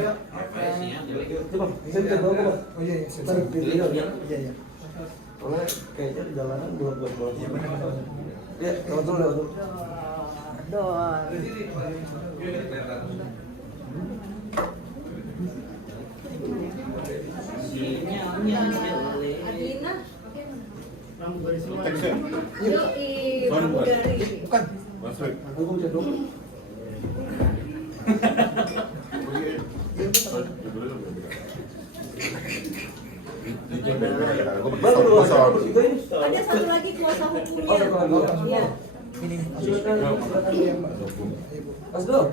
Oh iya, iya. Soalnya kayaknya di jalanan buat. Iya benar. Ya, lewat dulu. Doa. Adlina. Teksnya? Pramugari. Bukan. Masuk. Aku bisa dulu. Ada satu lagi kuasa hukumnya. Iya. Ini. Silakan yang Mas Do.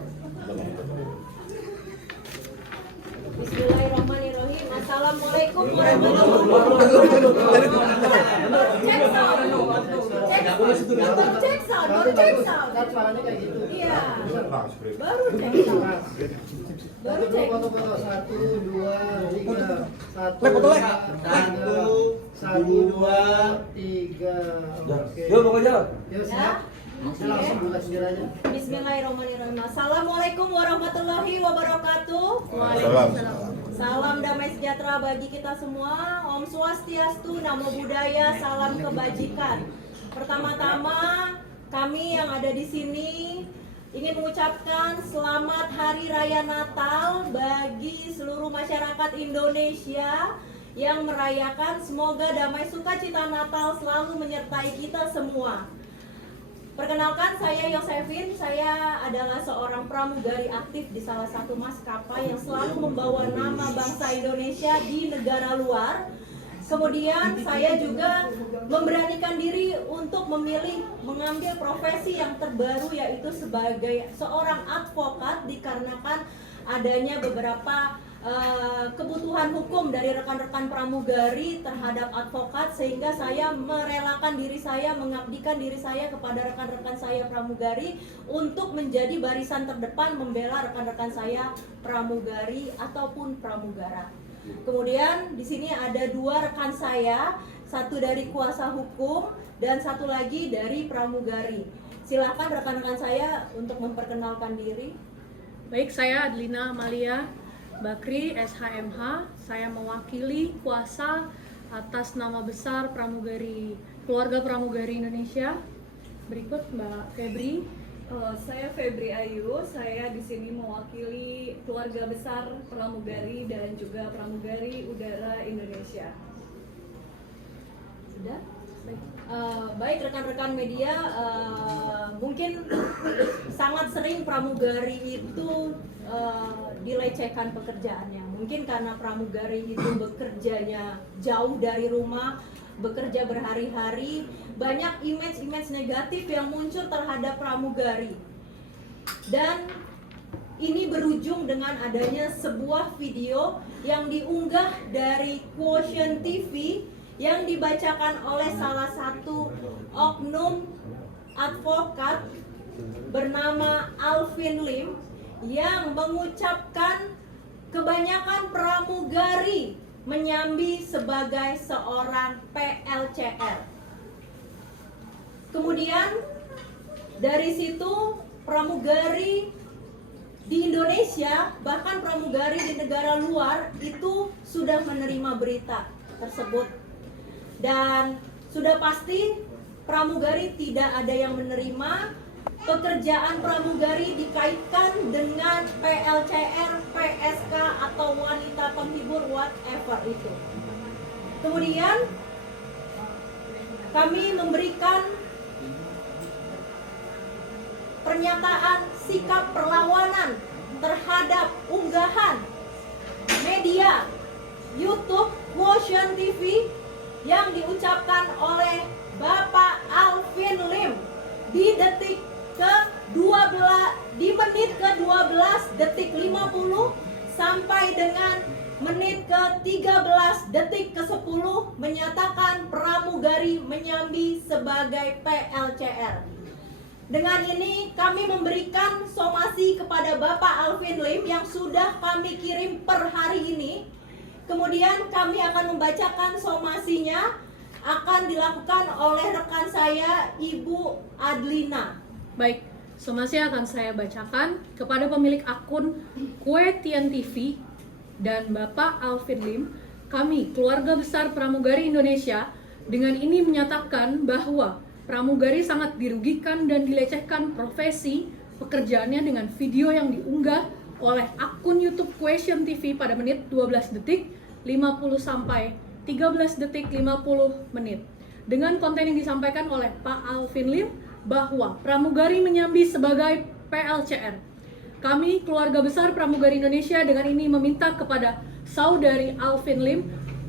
Bismillahirrahmanirrahim. Assalamualaikum warahmatullahi wabarakatuh. Cek sound. Baru cek sound. Suaranya kayak gitu. Iya. Baru cek sound. Baru cek. Foto-foto 1, 2, 3. Lek, foto lek. 1, 2, 3. Oke. Yuk, mau jalan. Yuk, siap. Saya langsung buka sendiri aja. Bismillahirrahmanirrahim. Assalamualaikum warahmatullahi wabarakatuh. Waalaikumsalam. Salam damai sejahtera bagi kita semua. Om Swastiastu, Namo Buddhaya, salam kebajikan. Pertama-tama, kami yang ada di sini ingin mengucapkan selamat Hari Raya Natal bagi seluruh masyarakat Indonesia yang merayakan. Semoga damai sukacita Natal selalu menyertai kita semua. Perkenalkan, saya Yosefin. Saya adalah seorang pramugari aktif di salah satu maskapai yang selalu membawa nama bangsa Indonesia di negara luar. Kemudian saya juga memberanikan diri untuk memilih mengambil profesi yang terbaru, yaitu sebagai seorang advokat, dikarenakan adanya beberapa kebutuhan hukum dari rekan-rekan pramugari terhadap advokat, sehingga saya merelakan diri saya, mengabdikan diri saya kepada rekan-rekan saya pramugari untuk menjadi barisan terdepan membela rekan-rekan saya pramugari ataupun pramugara. Kemudian di sini ada dua rekan saya, satu dari kuasa hukum dan satu lagi dari pramugari. Silakan rekan-rekan saya untuk memperkenalkan diri. Baik, saya Adlina Amalia Bakri, SHMH. Saya mewakili kuasa atas nama besar pramugari, keluarga pramugari Indonesia. Berikut Mbak Febri. Saya Febri Ayu. Saya di sini mewakili keluarga besar pramugari dan juga pramugari udara Indonesia. Sudah? Baik rekan-rekan media, mungkin sangat sering pramugari itu dilecehkan pekerjaannya. Mungkin karena pramugari itu bekerjanya jauh dari rumah, bekerja berhari-hari, banyak image-image negatif yang muncul terhadap pramugari. Dan ini berujung dengan adanya sebuah video yang diunggah dari Quotient TV yang dibacakan oleh salah satu oknum advokat bernama Alvin Lim, yang mengucapkan kebanyakan pramugari menyambi sebagai seorang PLCR. Kemudian dari situ pramugari di Indonesia, bahkan pramugari di negara luar itu sudah menerima berita tersebut. Dan sudah pasti pramugari tidak ada yang menerima. Pekerjaan pramugari dikaitkan dengan PLCR, PSK atau wanita penghibur, whatever itu. Kemudian kami memberikan pernyataan sikap perlawanan terhadap unggahan media YouTube Quotient TV yang diucapkan oleh Bapak Alvin Lim di detik ke-12, di menit ke-12 detik 50 sampai dengan menit ke-13 detik ke-10 menyatakan pramugari menyambi sebagai PLCR. Dengan ini kami memberikan somasi kepada Bapak Alvin Lim yang sudah kami kirim per hari ini. Kemudian kami akan membacakan somasinya, akan dilakukan oleh rekan saya Ibu Adlina. Baik, Somasi akan saya bacakan kepada pemilik akun Kue Tian TV dan Bapak Alvin Lim. Kami, keluarga besar pramugari Indonesia, dengan ini menyatakan bahwa pramugari sangat dirugikan dan dilecehkan profesi pekerjaannya dengan video yang diunggah oleh akun YouTube Question TV pada menit 12 detik 50 sampai 13 detik 50 menit. Dengan konten yang disampaikan oleh Pak Alvin Lim bahwa pramugari menyambi sebagai PLCR. Kami, keluarga besar pramugari Indonesia, dengan ini meminta kepada saudari Alvin Lim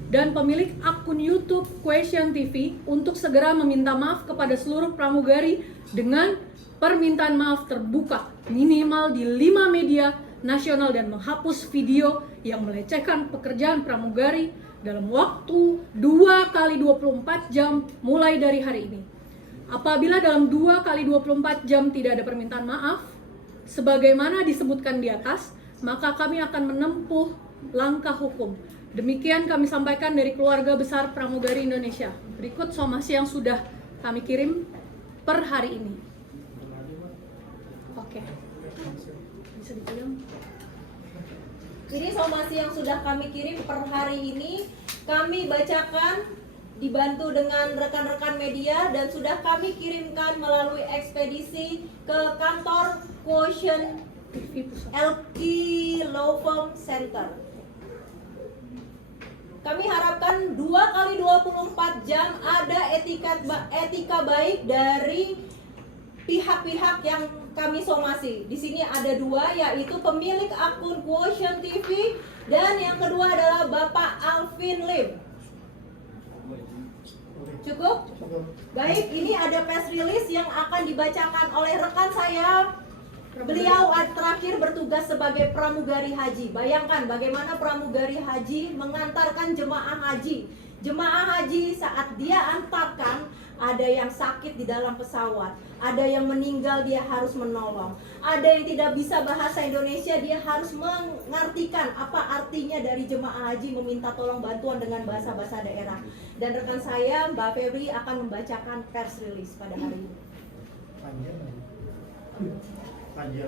dan pemilik akun YouTube Question TV untuk segera meminta maaf kepada seluruh pramugari dengan permintaan maaf terbuka minimal di 5 media nasional dan menghapus video yang melecehkan pekerjaan pramugari dalam waktu 2 kali 24 jam mulai dari hari ini. Apabila dalam 2 kali 24 jam tidak ada permintaan maaf sebagaimana disebutkan di atas, maka kami akan menempuh langkah hukum. Demikian kami sampaikan dari keluarga besar pramugari Indonesia. Berikut somasi yang sudah kami kirim per hari ini. Oke. Bisa dipegang. Ini somasi yang sudah kami kirim per hari ini, kami bacakan dibantu dengan rekan-rekan media dan sudah kami kirimkan melalui ekspedisi ke kantor Quotient LQ Law Firm Center. Kami harapkan 2 kali 24 jam ada etika baik dari pihak-pihak yang kami somasi. Di sini ada 2, yaitu pemilik akun Quotient TV dan yang kedua adalah Bapak Alvin Lim. Cukup? Baik, ini ada press release yang akan dibacakan oleh rekan saya. Beliau terakhir bertugas sebagai pramugari haji. Bayangkan bagaimana pramugari haji mengantarkan jemaah haji. Jemaah haji saat dia antarkan, ada yang sakit di dalam pesawat, ada yang meninggal, dia harus menolong, ada yang tidak bisa bahasa Indonesia, dia harus mengartikan apa artinya dari jemaah haji meminta tolong bantuan dengan bahasa-bahasa daerah. Dan rekan saya Mbak Febri akan membacakan press release pada hari ini. Panjang.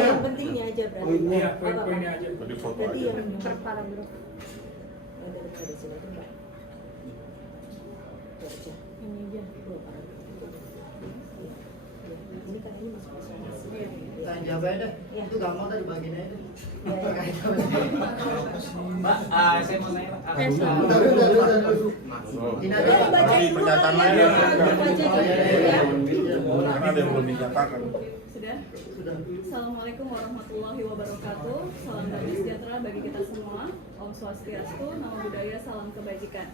Yang pentingnya aja berarti. Poin-poinnya aja. Berarti yang Paragraf. Ini aja. Ini kan ini masuk ke somasi. Tanya jawab aja deh. Itu gampang tadi bagian aja. Mbak, saya mau nanya. Ini Udah dibacain dulu kali ya. Dibaca dulu ya. Karena ada yang belum dinyatakan. Sudah? Sudah. Assalamualaikum warahmatullahi wabarakatuh. Salam damai sejahtera bagi kita semua. Om Swastiastu, Namo Buddhaya, salam kebajikan.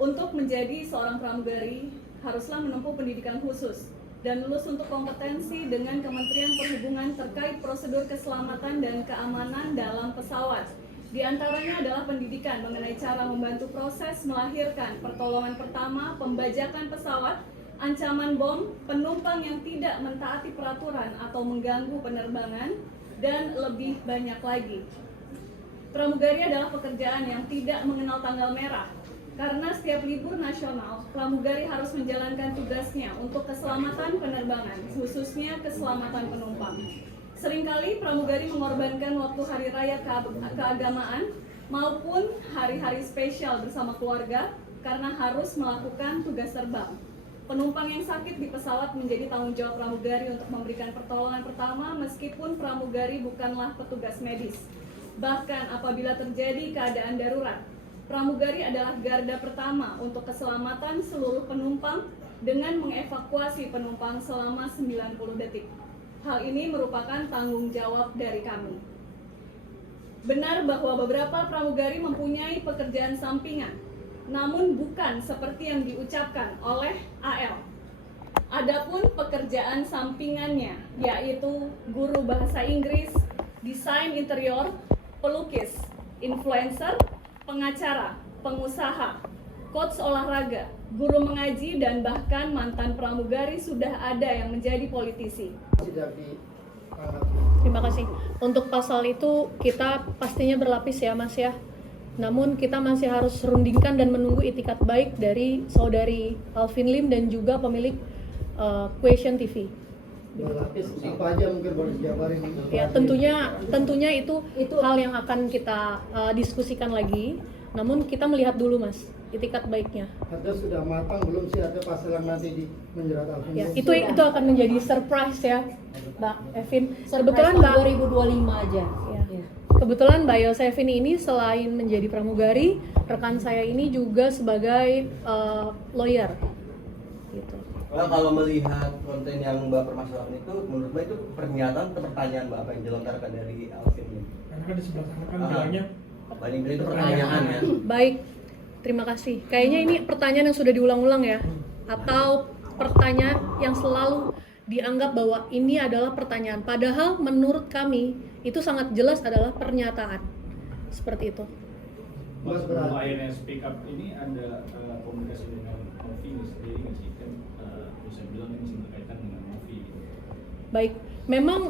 Untuk menjadi seorang pramugari, haruslah menempuh pendidikan khusus dan lulus untuk kompetensi dengan Kementerian Perhubungan terkait prosedur keselamatan dan keamanan dalam pesawat. Di antaranya adalah pendidikan mengenai cara membantu proses melahirkan, pertolongan pertama, pembajakan pesawat, ancaman bom, penumpang yang tidak mentaati peraturan atau mengganggu penerbangan, dan lebih banyak lagi. Pramugari adalah pekerjaan yang tidak mengenal tanggal merah. Karena setiap libur nasional, pramugari harus menjalankan tugasnya untuk keselamatan penerbangan, khususnya keselamatan penumpang. Seringkali pramugari mengorbankan waktu hari raya keagamaan maupun hari-hari spesial bersama keluarga karena harus melakukan tugas terbang. Penumpang yang sakit di pesawat menjadi tanggung jawab pramugari untuk memberikan pertolongan pertama meskipun pramugari bukanlah petugas medis. Bahkan apabila terjadi keadaan darurat, pramugari adalah garda pertama untuk keselamatan seluruh penumpang dengan mengevakuasi penumpang selama 90 detik. Hal ini merupakan tanggung jawab dari kami. Benar bahwa beberapa pramugari mempunyai pekerjaan sampingan, namun bukan seperti yang diucapkan oleh AL. Adapun pekerjaan sampingannya yaitu guru bahasa Inggris, desain interior, pelukis, influencer, pengacara, pengusaha, coach olahraga, guru mengaji, dan bahkan mantan pramugari sudah ada yang menjadi politisi. Sudah di Terima kasih. Untuk pasal itu kita pastinya berlapis ya Mas ya. Namun kita masih harus rundingkan dan menunggu itikat baik dari saudari Alvin Lim dan juga pemilik Question TV. Berlapis apa aja mungkin boleh dijabarin. Ya, tentunya itu hal yang akan kita diskusikan lagi. Namun kita melihat dulu Mas, itikat baiknya. Ada sudah matang belum sih ada pasal yang nanti di menjerat Alvin? Ya, itu akan menjadi surprise ya, Mbak Evin. Kebetulan Mbak 2025 aja. Ya. Kebetulan Mbak Yosefin ini selain menjadi pramugari, rekan saya ini juga sebagai lawyer. Gitu. Mbak, kalau melihat konten yang Mbak permasalahkan itu, menurut Mbak itu pernyataan atau pertanyaan Mbak apa yang dilontarkan dari Alvin ini? Karena kan di sebelah sana kan bilangnya Paling itu pertanyaan ya. Baik, terima kasih. Kayaknya ini pertanyaan yang sudah diulang-ulang ya, atau pertanyaan yang selalu dianggap bahwa ini adalah pertanyaan. Padahal menurut kami itu sangat jelas adalah pernyataan. Seperti itu. Mas Sebelum berat. akhirnya speak up ini ada komunikasi dengan Novi sendiri nggak sih? Kan bisa bilang ini masih berkaitan dengan Novi. Baik, memang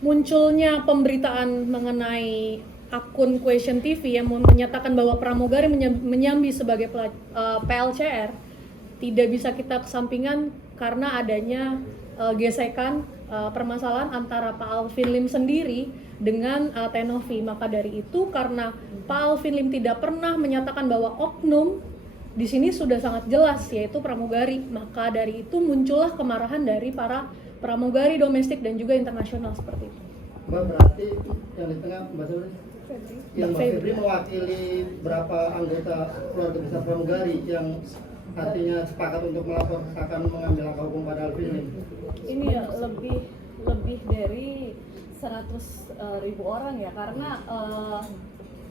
munculnya pemberitaan mengenai akun Question TV yang menyatakan bahwa pramugari menyambi sebagai PLCR tidak bisa kita kesampingkan karena adanya gesekan permasalahan antara Pak Alvin Lim sendiri dengan Tenovi. Maka dari itu karena Pak Alvin Lim tidak pernah menyatakan bahwa oknum di sini sudah sangat jelas yaitu pramugari, maka dari itu muncullah kemarahan dari para pramugari domestik dan juga internasional seperti itu. Mbak berarti yang di tengah Mbak Febri? Yang Mbak Febri. Febri mewakili berapa anggota keluarga besar pramugari yang artinya sepakat untuk melapor akan mengambil langkah hukum pada Alvin Lim? Ini ya lebih dari 100.000 orang ya, karena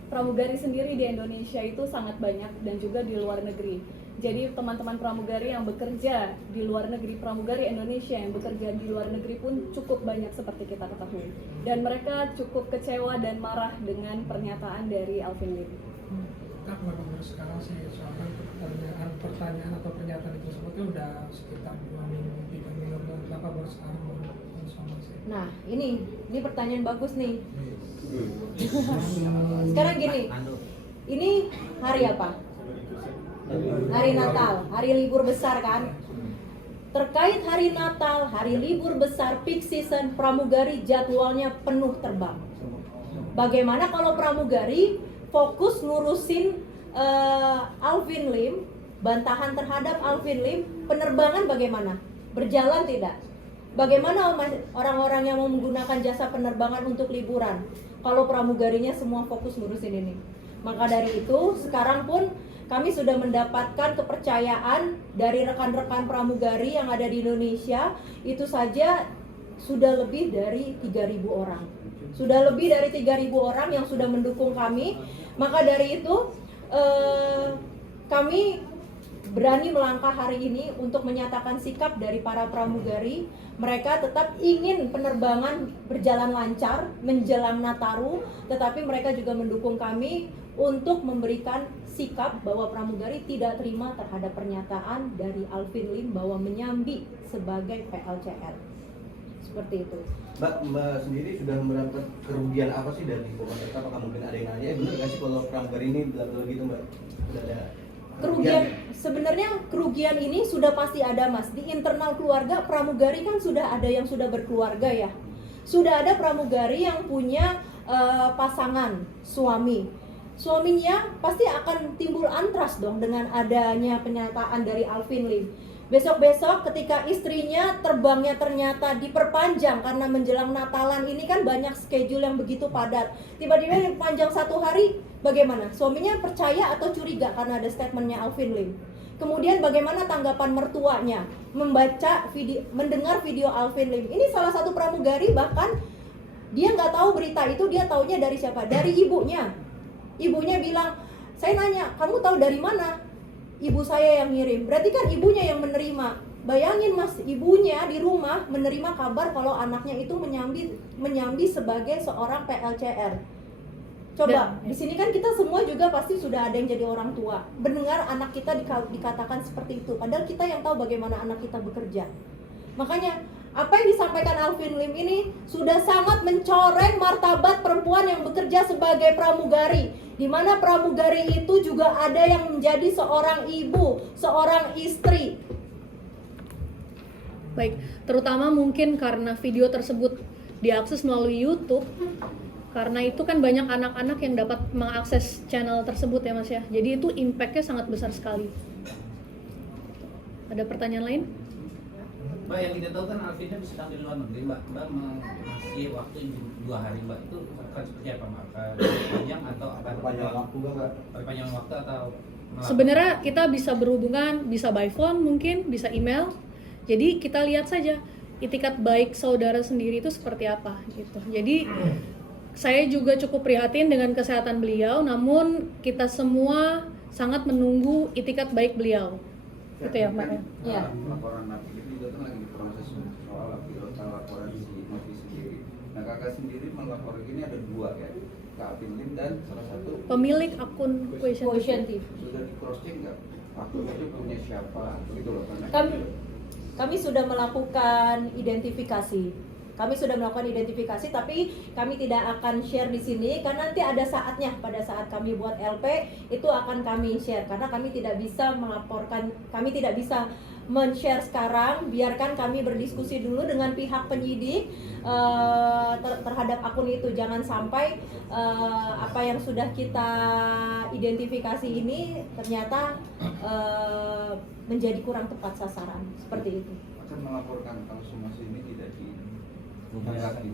pramugari sendiri di Indonesia itu sangat banyak dan juga di luar negeri. Jadi teman-teman pramugari yang bekerja di luar negeri, pramugari Indonesia yang bekerja di luar negeri pun cukup banyak seperti kita ketahui. Dan mereka cukup kecewa dan marah dengan pernyataan dari Alvin Lim. kita baru sekarang sih soalnya pertanyaan atau pernyataan itu sebetulnya udah sekitar 2 minggu 3 minggu kenapa baru sekarang baru konsumsi. Nah, ini pertanyaan bagus nih. Sekarang gini, ini hari apa? Hari Natal, hari libur besar kan? Terkait hari Natal, hari libur besar, peak season, pramugari jadwalnya penuh terbang. Bagaimana kalau pramugari fokus ngurusin Alvin Lim, bantahan terhadap Alvin Lim, penerbangan bagaimana? Berjalan tidak? Bagaimana orang-orang yang mau menggunakan jasa penerbangan untuk liburan kalau pramugarinya semua fokus ngurusin ini? Maka dari itu, sekarang pun kami sudah mendapatkan kepercayaan dari rekan-rekan pramugari yang ada di Indonesia. Itu saja sudah lebih dari 3.000 orang. Sudah lebih dari 3.000 orang yang sudah mendukung kami. Maka dari itu kami berani melangkah hari ini untuk menyatakan sikap dari para pramugari. Mereka tetap ingin penerbangan berjalan lancar menjelang Nataru, tetapi mereka juga mendukung kami untuk memberikan sikap bahwa pramugari tidak terima terhadap pernyataan dari Alvin Lim bahwa menyambi sebagai PLCR. Seperti itu. Mbak sendiri sudah mendapat kerugian apa sih dari komunitas? Apakah mungkin ada yang nanya, benar nggak sih kalau pramugari ini bla-bla gitu Mbak? Sudah ada kerugian? Sebenarnya kerugian ini sudah pasti ada Mas. Di internal keluarga pramugari kan sudah ada yang sudah berkeluarga ya. Sudah ada pramugari yang punya pasangan, suaminya pasti akan timbul antras dong dengan adanya pernyataan dari Alvin Lim. Besok-besok ketika istrinya terbangnya ternyata diperpanjang karena menjelang Natalan ini kan banyak schedule yang begitu padat. Tiba-tiba dipanjang 1 hari, bagaimana? Suaminya percaya atau curiga karena ada statementnya Alvin Lim. Kemudian bagaimana tanggapan mertuanya mendengar video Alvin Lim. Ini salah satu pramugari bahkan dia nggak tahu berita itu, dia taunya dari siapa? Dari ibunya. Ibunya bilang, saya nanya, kamu tahu dari mana? Ibu saya yang ngirim. Berarti kan ibunya yang menerima. Bayangin Mas, ibunya di rumah menerima kabar kalau anaknya itu menyambi sebagai seorang PLCR. Coba, di sini kan kita semua juga pasti sudah ada yang jadi orang tua. Mendengar anak kita dikatakan seperti itu. Padahal kita yang tahu bagaimana anak kita bekerja. Makanya apa yang disampaikan Alvin Lim ini sudah sangat mencoreng martabat perempuan yang bekerja sebagai pramugari, di mana pramugari itu juga ada yang menjadi seorang ibu, seorang istri. Baik, terutama mungkin karena video tersebut diakses melalui YouTube, karena itu kan banyak anak-anak yang dapat mengakses channel tersebut ya Mas ya. Jadi itu impact-nya sangat besar sekali. Ada pertanyaan lain? Mbak, yang kita tahu kan Alvinnya sedang di luar negeri, Mbak. Mbak masih waktu 2 hari, Mbak. Itu akan seperti apa, Mbak? Akan panjang atau akan Panjang waktu Mbak? perpanjangan waktu atau Sebenarnya kita bisa berhubungan, bisa by phone mungkin, bisa email. Jadi kita lihat saja itikat baik saudara sendiri itu seperti apa gitu. Jadi saya juga cukup prihatin dengan kesehatan beliau, namun kita semua sangat menunggu itikat baik beliau. Gitu ya, Mbak ya. Iya. Laporan napi itu juga kan lagi diproses soal laporan si Novi sendiri. Nah kakak sendiri melapor ini ada 2 ya, Kak Alvin Lim dan salah satu Pemilik akun Quotient TV. sudah di cross check nggak? Akun itu punya siapa? Gitu loh kan? Kami sudah melakukan identifikasi. Tapi kami tidak akan share di sini karena nanti ada saatnya, pada saat kami buat LP itu akan kami share, karena kami tidak bisa melaporkan, kami tidak bisa men-share sekarang. Biarkan kami berdiskusi dulu dengan pihak penyidik terhadap akun itu. Jangan sampai apa yang sudah kita identifikasi ini ternyata menjadi kurang tepat sasaran, seperti itu. Akan melaporkan kalau somasi ini tidak ditanggapi.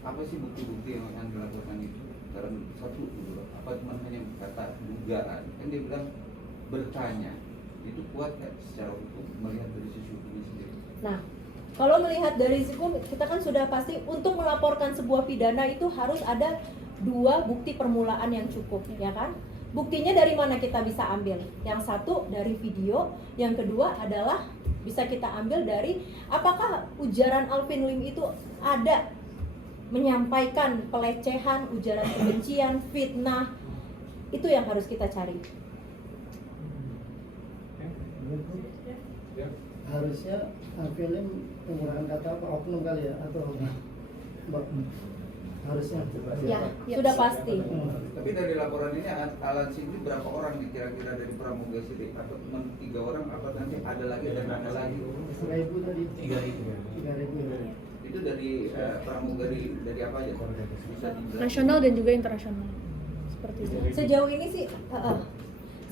Apa sih bukti-bukti yang akan dilakukan itu? Karena satu dulu, apa cuma hanya kata dugaan? Kan dia bilang bertanya. Itu kuat kan secara hukum melihat dari sisi hukumnya sendiri? Nah, kalau melihat dari sisi hukum, kita kan sudah pasti untuk melaporkan sebuah pidana itu harus ada 2 bukti permulaan yang cukup, ya kan? Buktinya dari mana kita bisa ambil? Yang satu dari video, yang kedua adalah bisa kita ambil dari apakah ujaran Alvin Lim itu ada menyampaikan pelecehan, ujaran kebencian, fitnah. Itu yang harus kita cari. Harusnya film menggunakan kata apa, oknum kali ya, atau harusnya Ya, sudah pasti. Tapi dari laporan ini alat sini berapa orang nih kira-kira dari Pramuga Sidik? Atau cuma 3 orang? Apa nanti ada lagi dan ada lagi? 3.000 tadi. 3.000. Itu dari pramugari dari apa aja? Bisa dijelaskan? Nasional dan juga internasional. Seperti itu.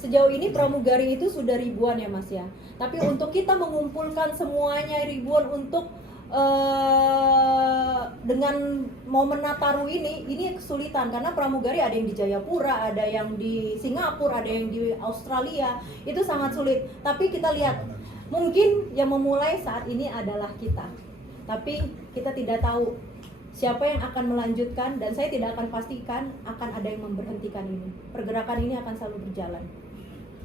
Sejauh ini pramugari itu sudah ribuan ya Mas ya. Tapi untuk kita mengumpulkan semuanya ribuan untuk dengan momen Nataru ini kesulitan karena pramugari ada yang di Jayapura, ada yang di Singapura, ada yang di Australia. Itu sangat sulit. Tapi kita lihat, mungkin yang memulai saat ini adalah kita. Tapi kita tidak tahu siapa yang akan melanjutkan, dan saya tidak akan pastikan akan ada yang memberhentikan ini. Pergerakan ini akan selalu berjalan.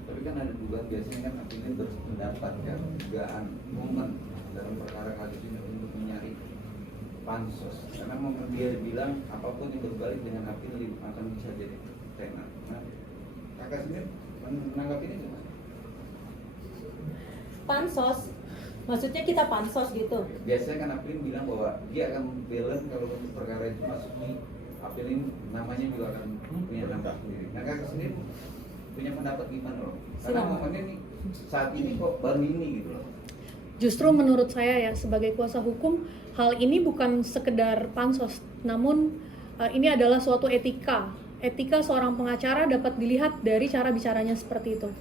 Tapi kan ada dugaan, biasanya kan artinya berpendapat ya, dugaan momen dalam perkara kasus ini untuk mencari pansos, karena momen dia bilang apapun yang berbalik dengan Alvin Lim akan bisa jadi tenar. Nah, kakak sendiri menanggapi ini gimana? Pansos, maksudnya kita pansos gitu. Biasanya kan Alvin bilang bahwa dia akan balance kalau untuk perkara itu masuk nih, Alvin namanya juga akan punya dampak sendiri. Nah kakak sendiri punya pendapat gimana loh? Karena momennya nih saat ini kok baru ini gitu loh. Justru menurut saya ya, sebagai kuasa hukum, hal ini bukan sekedar pansos, namun ini adalah suatu etika. Etika seorang pengacara dapat dilihat dari cara bicaranya seperti itu.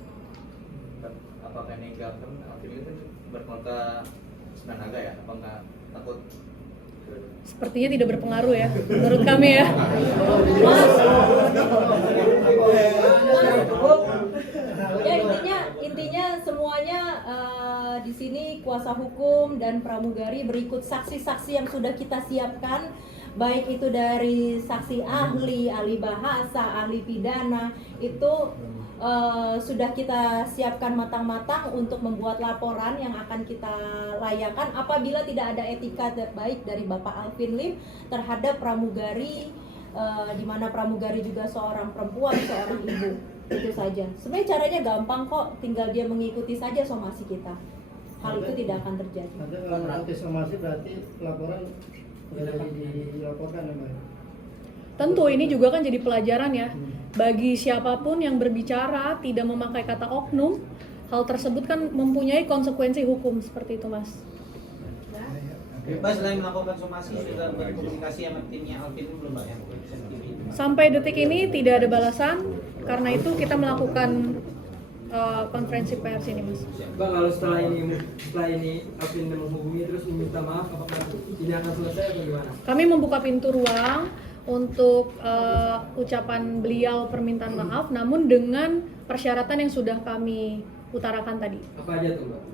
Apakah ini government Alvin itu berkontra Naga ya? Apa nggak takut? Sepertinya tidak berpengaruh ya, menurut kami ya. Ya intinya semuanya di sini kuasa hukum dan pramugari berikut saksi-saksi yang sudah kita siapkan, baik itu dari saksi ahli bahasa, ahli pidana, itu sudah kita siapkan matang-matang untuk membuat laporan yang akan kita layangkan apabila tidak ada etika baik dari Bapak Alvin Lim terhadap pramugari, di mana pramugari juga seorang perempuan, seorang ibu. Itu saja. Sebenarnya caranya gampang kok, tinggal dia mengikuti saja somasi kita. hal itu tidak akan terjadi. Nanti kalau nanti somasi berarti laporan nggak jadi dilaporkan ya Mbak? Tentu ini juga kan jadi pelajaran ya bagi siapapun yang berbicara tidak memakai kata oknum, hal tersebut kan mempunyai konsekuensi hukum seperti itu Mas. Mbak selain melakukan somasi sudah berkomunikasi sama timnya Alvin belum Mbak ya? Sampai detik ini tidak ada balasan, karena itu kita melakukan konferensi pers ini Mas. Bang, kalau setelah ini Alvin menghubungi terus meminta maaf, apakah ini akan selesai atau gimana? Kami membuka pintu ruang untuk ucapan beliau permintaan maaf, namun dengan persyaratan yang sudah kami utarakan tadi. Apa aja tuh Mbak?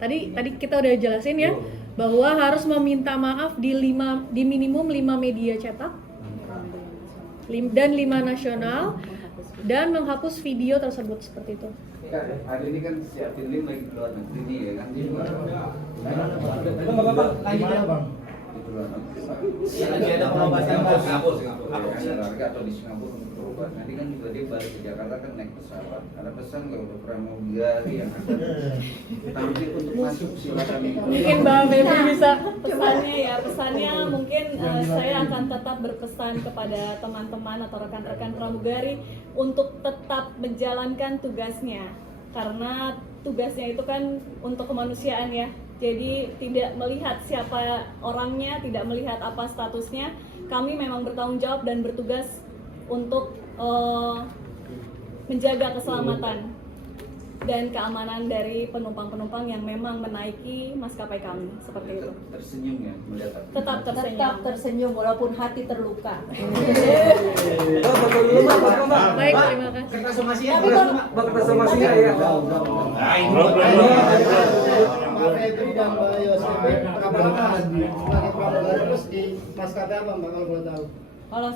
Tadi kita udah jelasin ya bahwa harus meminta maaf di minimum 5 media cetak dan 5 nasional dan menghapus video tersebut seperti itu. Hari ini kan si Alvin Lim lagi keluar negeri nih ya kan? Lanjutnya Bang. Di luar negeri Pak. Ya, lagi ada pengobatan Bos. Harga atau di Singapura untuk berobat. Nanti kan juga dia balik ke Jakarta kan naik pesawat. Ada pesan nggak untuk pramugari yang akan tampil untuk masuk silakan. Mungkin Mbak Febri bisa Pesannya mungkin saya akan tetap berpesan kepada teman-teman atau rekan-rekan pramugari untuk tetap menjalankan tugasnya, karena tugasnya itu kan untuk kemanusiaan ya. Jadi tidak melihat siapa orangnya, tidak melihat apa statusnya, kami memang bertanggung jawab dan bertugas untuk menjaga keselamatan dan keamanan dari penumpang-penumpang yang memang menaiki maskapai kami, seperti itu. Tersenyum ya melihat. Tetap tersenyum. Tetap tersenyum walaupun hati terluka. Baik, terima kasih. Kertas somasinya Tapi kalau Bang, kita somasinya ya. Mbak Febri dan Mbak Yosep apakah sebagai pramugari terus di maskapai apa Mbak kalau boleh tahu? kalau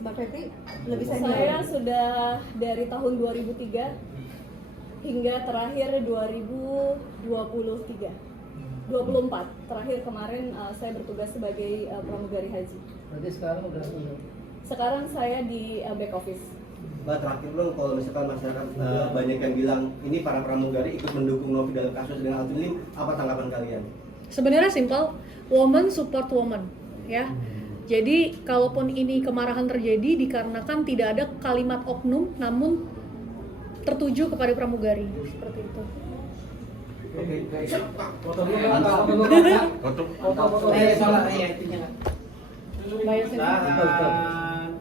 Mbak Febri lebih senior. Saya sudah dari tahun 2003 hingga terakhir 2023. 24 terakhir kemarin saya bertugas sebagai pramugari haji. Berarti sekarang udah Sekarang saya di back office. Mbak, terakhir dong, kalau misalkan masyarakat banyak yang bilang ini para pramugari ikut mendukung Novi dalam kasus dengan Alvin Lim, apa tanggapan kalian? Sebenarnya simple, woman support woman, ya. Jadi kalaupun ini kemarahan terjadi dikarenakan tidak ada kalimat oknum, namun tertuju kepada pramugari, seperti itu. Foto dulu Bang. Foto. salah ya itunya. Bayar Tahan.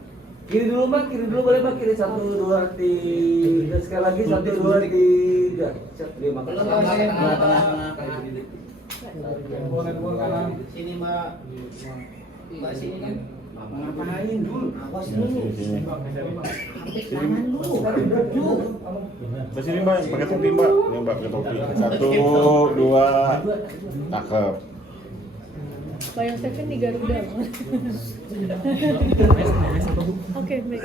Kiri dulu Mbak, kiri dulu boleh Mbak, kiri 1, 2, 3. Sekali lagi 1, 2, 3. Terima kasih. Sini Mbak. Mbak sini kan. Ngapain dulu? Awas dulu. Tangan dulu. Mbak sini Mbak, pakai topi Mbak. Ini Mbak pakai topi. 1, 2, cakep. Bayang Stephen di Garuda. Oke, baik.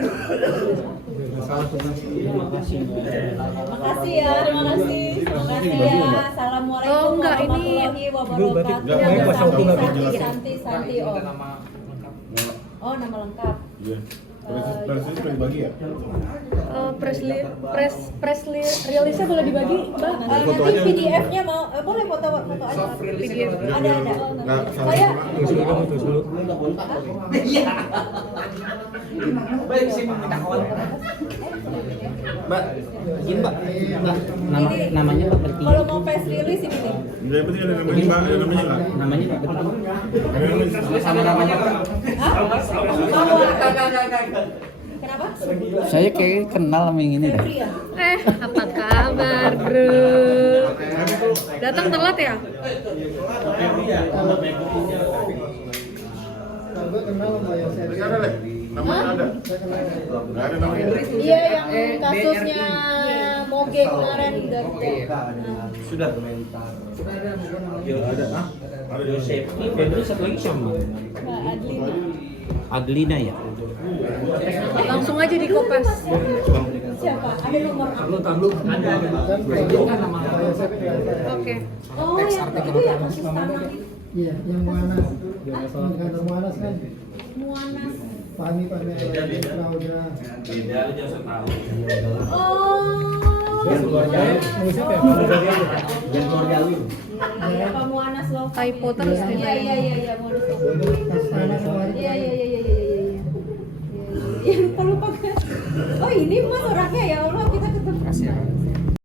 Terima kasih ya. Terima kasih ya. Assalamualaikum Oh, enggak, ini warahmatullahi wabarakatuh. Enggak, Santi. Oh, nama lengkap. Iya. Dari sini sudah dibagi ya? Press rilisnya boleh dibagi, Mbak? Nanti PDF-nya mau boleh foto aja. PDF. Ada. Enggak, Saya Baik, sini minta kawan. Mbak, izin Mbak. Namanya Pak berarti. kalau mau press release ini nih. Yang penting ada namanya Mbak, ada namanya nggak? Namanya Pak berarti. Ada namanya. Sama namanya Pak. Kenapa? Saya kayak kenal sama yang ini dah. Febri ya? Apa kabar, bro? Datang telat ya? Kalau gue kenal Mbak Yosep. Ada deh, namanya ada. Nggak ada namanya. Iya, yang kasusnya Moge kemarin Garuda. Sudah. Ada. Ada Yosep. Ini Febri satu lagi siapa? Adlina. Adlina ya. Langsung aja di kopes. Siapa? Ada nomor Mbak Yosep itu ya. Oke. Oh, yang itu ya kasus tanah itu. Iya, yang Moanas. Di kantor Moanas kan. Muanas. Fahmi Lauda. Oh, keluar jalur. Jangan keluar jalur. Iya, Pak Muanas loh. Typo terus nih. Iya, Muanas loh. Iya. Lupa kan. Oh ini mas orangnya ya Allah, kita ketemu.